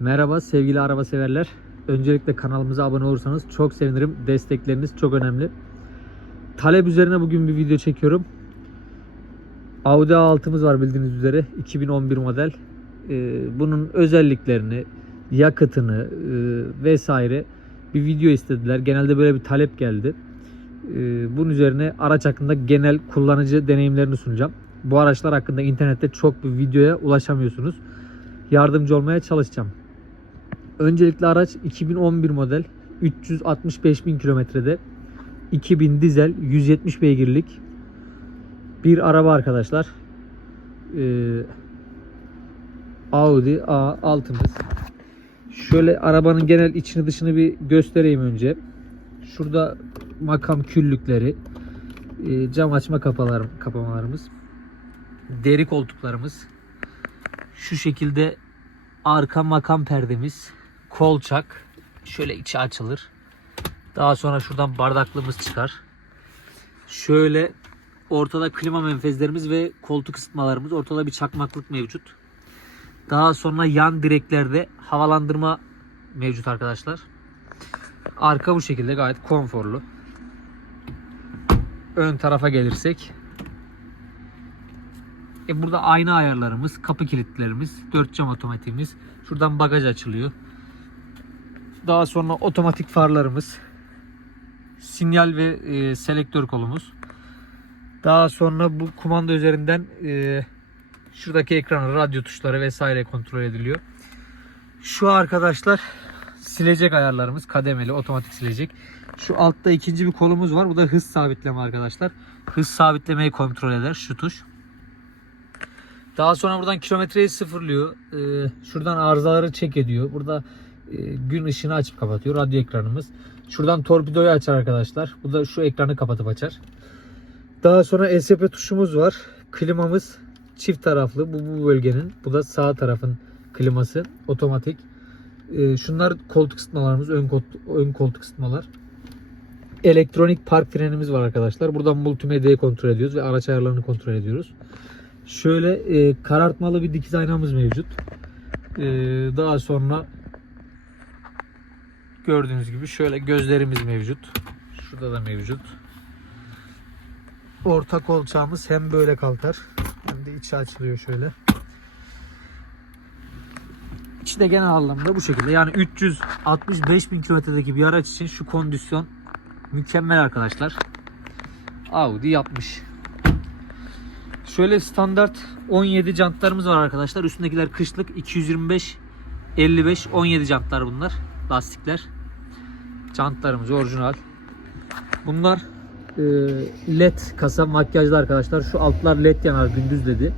Merhaba sevgili araba severler. Öncelikle kanalımıza abone olursanız çok sevinirim. Destekleriniz çok önemli. Talep üzerine bugün bir video çekiyorum. Audi A6'mız var bildiğiniz üzere. 2011 model. Ee, bunun özelliklerini, yakıtını e, vesaire bir video istediler. Genelde böyle bir talep geldi. Ee, bunun üzerine araç hakkında genel kullanıcı deneyimlerini sunacağım. Bu araçlar hakkında internette çok bir videoya ulaşamıyorsunuz. Yardımcı olmaya çalışacağım. Öncelikle araç 2011 model 365 bin kilometrede 2000 dizel 170 beygirlik bir araba arkadaşlar. Ee, Audi A6'mız. Şöyle arabanın genel içini dışını bir göstereyim önce. Şurada makam küllükleri, e, cam açma kapalar, kapamalarımız, deri koltuklarımız, şu şekilde arka makam perdemiz, kolçak, şöyle içi açılır. Daha sonra şuradan bardaklığımız çıkar. Şöyle ortada klima menfezlerimiz ve koltuk ısıtmalarımız, ortada bir çakmaklık mevcut. Daha sonra yan direklerde havalandırma mevcut arkadaşlar. Arka bu şekilde gayet konforlu. Ön tarafa gelirsek. E burada ayna ayarlarımız, kapı kilitlerimiz, dört cam otomatiğimiz. Şuradan bagaj açılıyor. Daha sonra otomatik farlarımız. Sinyal ve e, selektör kolumuz. Daha sonra bu kumanda üzerinden e, şuradaki ekran, radyo tuşları vesaire kontrol ediliyor. Şu arkadaşlar silecek ayarlarımız kademeli otomatik silecek. Şu altta ikinci bir kolumuz var. Bu da hız sabitleme arkadaşlar. Hız sabitlemeyi kontrol eder şu tuş. Daha sonra buradan kilometreyi sıfırlıyor. Ee, şuradan arızaları çek ediyor. Burada gün ışığını açıp kapatıyor. Radyo ekranımız. Şuradan torpidoyu açar arkadaşlar. Bu da şu ekranı kapatıp açar. Daha sonra SCP tuşumuz var. Klimamız çift taraflı. Bu bu bölgenin. Bu da sağ tarafın kliması. Otomatik. Ee, şunlar koltuk ısıtmalarımız. Ön koltuk, ön koltuk ısıtmalar. Elektronik park frenimiz var arkadaşlar. Buradan multimedyayı kontrol ediyoruz ve araç ayarlarını kontrol ediyoruz. Şöyle e, karartmalı bir dikiz aynamız mevcut. E, daha sonra gördüğünüz gibi şöyle gözlerimiz mevcut. Şurada da mevcut. Orta kolçağımız hem böyle kalkar hem de içi açılıyor şöyle. İçi de genel anlamda bu şekilde. Yani 365 bin kilometredeki bir araç için şu kondisyon mükemmel arkadaşlar. Audi yapmış. Şöyle standart 17 jantlarımız var arkadaşlar. Üstündekiler kışlık 225 55 17 jantlar bunlar. Lastikler. Jantlarımız orijinal. Bunlar e, led kasa makyajlı arkadaşlar. Şu altlar led yanar gündüz dedi.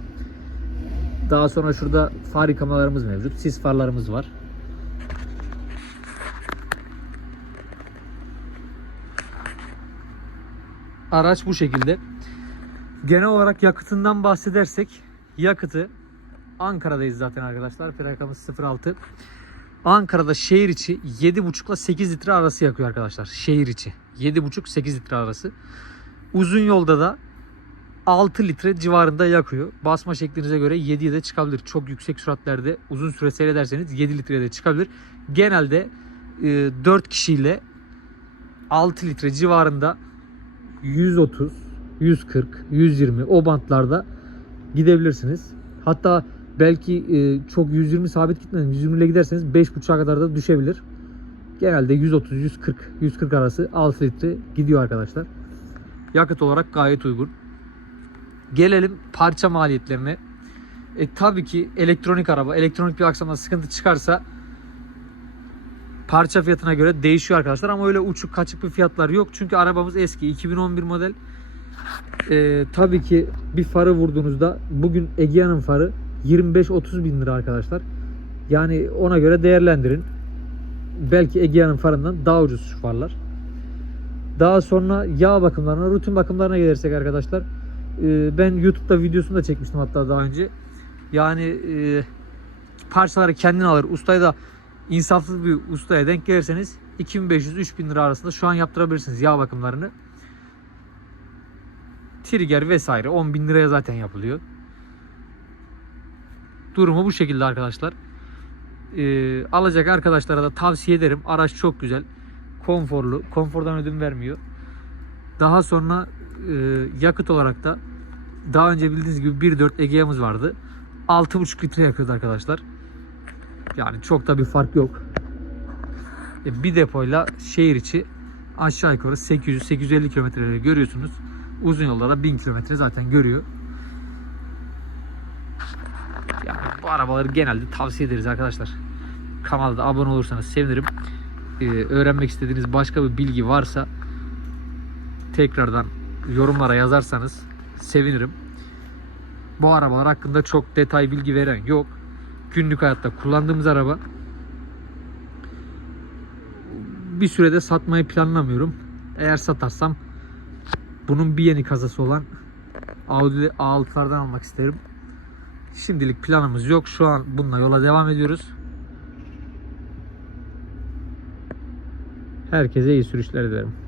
Daha sonra şurada far yıkamalarımız mevcut. Sis farlarımız var. Araç bu şekilde. Genel olarak yakıtından bahsedersek yakıtı Ankara'dayız zaten arkadaşlar. Plakamız 06. Ankara'da şehir içi 7,5 ile 8 litre arası yakıyor arkadaşlar. Şehir içi 7,5-8 litre arası. Uzun yolda da 6 litre civarında yakıyor. Basma şeklinize göre 7'ye de çıkabilir. Çok yüksek süratlerde uzun süre seyrederseniz 7 litreye de çıkabilir. Genelde e, 4 kişiyle 6 litre civarında 130, 140, 120 o bantlarda gidebilirsiniz. Hatta belki e, çok 120 sabit gitmeden 120 ile giderseniz 5.5'a kadar da düşebilir. Genelde 130, 140, 140 arası 6 litre gidiyor arkadaşlar. Yakıt olarak gayet uygun. Gelelim parça maliyetlerine. E, tabii ki elektronik araba, elektronik bir aksamda sıkıntı çıkarsa parça fiyatına göre değişiyor arkadaşlar ama öyle uçuk kaçık bir fiyatlar yok. Çünkü arabamız eski 2011 model. E, tabii ki bir farı vurduğunuzda bugün Egea'nın farı 25-30 bin lira arkadaşlar. Yani ona göre değerlendirin. Belki Egea'nın farından daha ucuz şu farlar. Daha sonra yağ bakımlarına, rutin bakımlarına gelirsek arkadaşlar. e, ben YouTube'da videosunu da çekmiştim hatta daha önce. Yani e, parçaları kendin alır. Ustayı da insaflı bir ustaya denk gelirseniz 2500-3000 lira arasında şu an yaptırabilirsiniz yağ bakımlarını. Trigger vesaire 10 bin liraya zaten yapılıyor. Durumu bu şekilde arkadaşlar. Ee, alacak arkadaşlara da tavsiye ederim. Araç çok güzel. Konforlu. Konfordan ödün vermiyor. Daha sonra e, yakıt olarak da daha önce bildiğiniz gibi 1.4 Egea'mız vardı. 6.5 litre yakıyordu arkadaşlar. Yani çok da bir fark yok. E, bir depoyla şehir içi aşağı yukarı 800-850 kilometreleri görüyorsunuz. Uzun yolda da 1000 kilometre zaten görüyor. Yani bu arabaları genelde tavsiye ederiz arkadaşlar. Kanalda abone olursanız sevinirim. Ee, öğrenmek istediğiniz başka bir bilgi varsa tekrardan yorumlara yazarsanız sevinirim. Bu arabalar hakkında çok detay bilgi veren yok. Günlük hayatta kullandığımız araba. Bir sürede satmayı planlamıyorum. Eğer satarsam bunun bir yeni kazası olan Audi A6'lardan almak isterim. Şimdilik planımız yok. Şu an bununla yola devam ediyoruz. Herkese iyi sürüşler dilerim.